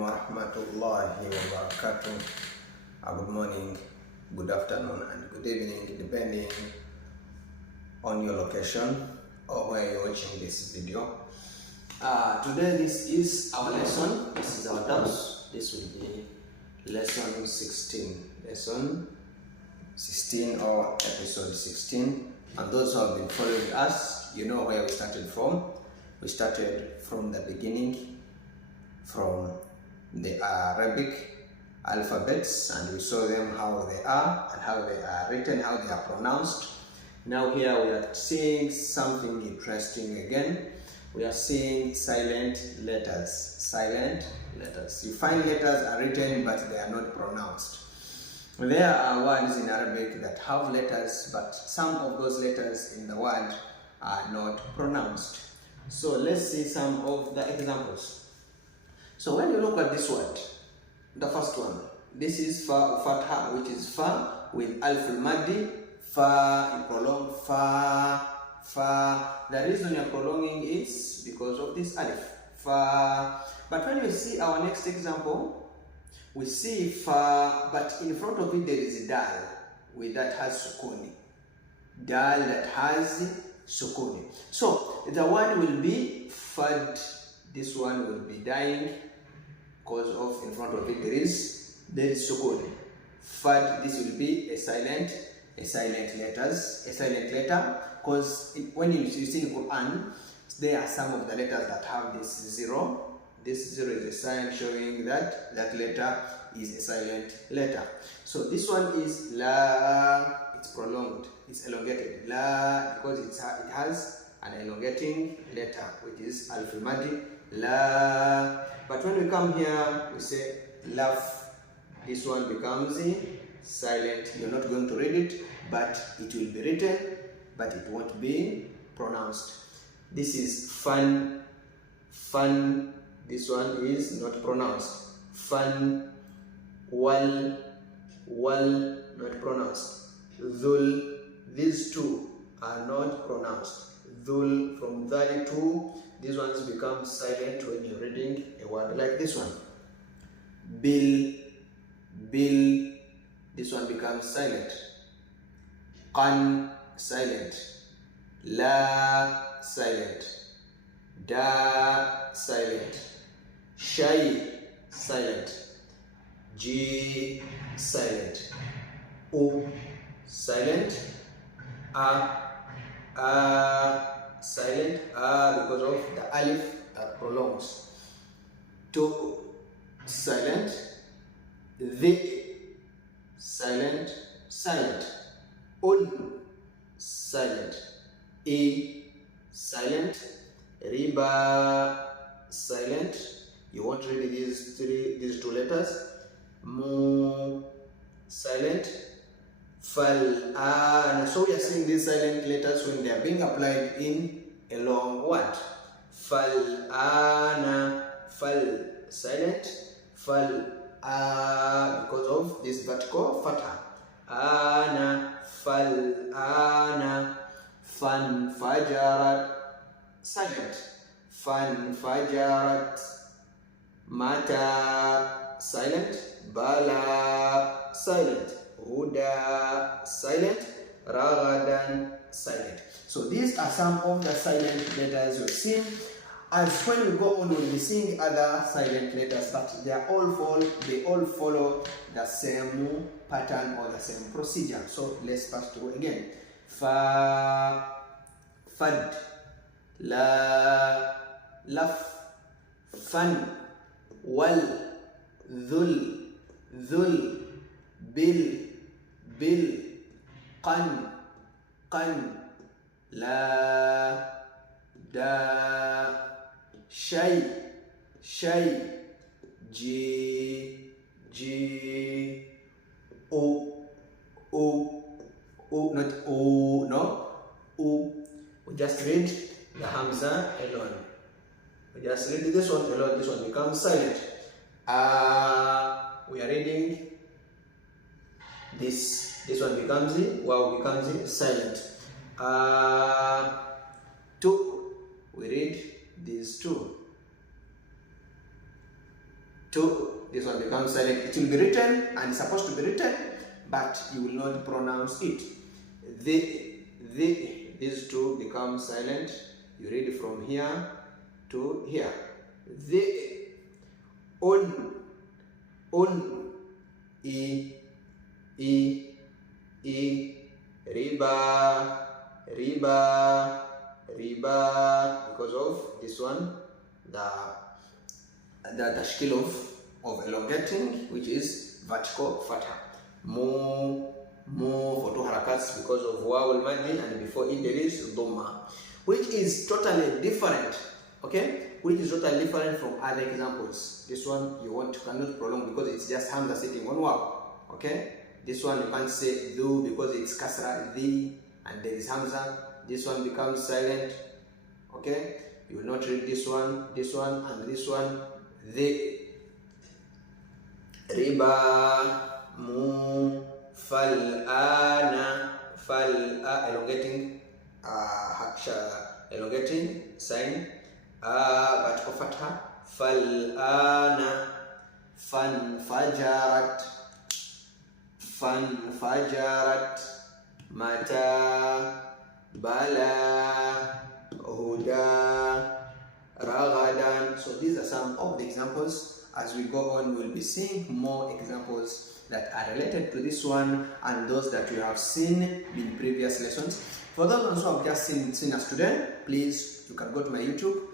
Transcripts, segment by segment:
alaikum wa rahmatullahi wa barakatuh. Good morning, good afternoon, and good evening, depending on your location or where you're watching this video. Today, this is our lesson. This is our task. This will be lesson 16. Lesson 16 or episode 16. And those who have been following us, you know where we started from. We started from the beginning, from the Arabic alphabets, and we saw them how they are and how they are written, how they are pronounced. Now here we are seeing something interesting again. We are seeing silent letters. Silent letters. You find letters are written but they are not pronounced. There are words in Arabic that have letters, but some of those letters in the word are not pronounced. So let's see some of the examples. So when you look at this word, the first one, this is fa fatha, which is fa with alf al-maddi. Fa, you prolong fa, fa. The reason you're prolonging is because of this alif, fa. But when you see our next example, we see fa, but in front of it there is dal, with that has sukuni. Dal that has sukuni. So the word will be fad. This one will be dying because of in front of it there is sukuni. Fad. This will be a silent letter, because when you see in Quran, there are some of the letters that have this zero. This zero is a sign showing that that letter is a silent letter. So this one is la. It's prolonged. It's elongated. La, because it has an elongating letter, which is alf al-maddi. La. But when we come here, we say laf. This one becomes silent. You're not going to read it, but it will be written, but it won't be pronounced. This is fun. Fun. This one is not pronounced. Fun. Wal. Wal, not pronounced. Dhul. These two are not pronounced. Dhul, from dhali to, these ones become silent when you're reading a word like this one. Bil. Bil. This one becomes silent. Qan, silent. La, silent. Da, silent. Shay, silent. Ji, silent. U, silent. Silent. Because of the alif that prolongs. To, silent. The, silent. Silent. Un, silent. E, silent. Riba, silent. You won't read these two letters. Mu, silent. Fal, an. So we are seeing these silent letters when they are being applied in a long word. Fal, ana. Fal, silent. Fal, because of this vertical fatha. Ana. Fal, ana. Fan, fajarat, silent. Fan, fajarat. Mata, silent. Bala, silent. Huda, silent. Ragadan, silent. So these are some of the silent letters you've seen. As when we go on, we'll be seeing other silent letters, but they all follow the same pattern or the same procedure. So let's pass through again. Fa, fad, la, laf, fan, wal, dhul, dhul, bil, bil, qan, qan, la, da, shay, shay, ji, ji, o, not o, no, o. We just read the hamza alone. We just read this one alone. This one becomes silent. We are reading this. This one becomes wow, becomes silent. Two. We read these two. to, this one becomes silent. It will be written and it's supposed to be written, but you will not pronounce it. These two become silent. You read from here to here. On, e, riba, because of this one, the tashkil of elongating, which is vertical fatha. More for two harakats because of waw al-maddi, and before it there is dhamma, which is totally different, okay? Which is totally different from other examples. This one you cannot prolong because it's just hamza sitting on waw, okay? This one you can't say du because it's kasra, the, and there is hamza. This one becomes silent, okay? You will not read this one, and this one. The riba, mu, fal'ana, elongating, elongating sign, vertical fatha, fal'ana, fanfajarat, mata, bala, huda, ragadan. So these are some of the examples. As we go on, we'll be seeing more examples that are related to this one and those that you have seen in previous lessons. For those who have just seen us today, please, you can go to my YouTube,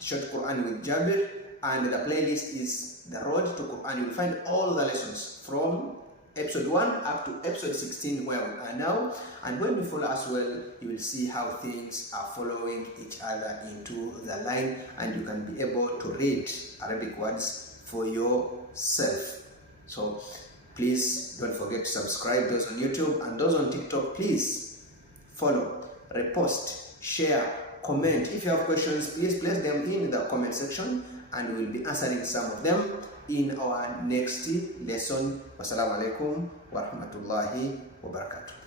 Short Quran with Jabir, and the playlist is The Road to Quran. You will find all the lessons from episode 1 up to episode 16 where we are now, and when you follow us well, you will see how things are following each other into the line, and you can be able to read Arabic words for yourself. So please don't forget to subscribe, those on YouTube, and those on TikTok, please follow, repost, share, comment. If you have questions, please place them in the comment section and we'll be answering some of them in our next lesson. Wassalamu alaikum wa rahmatullahi wa barakatuh.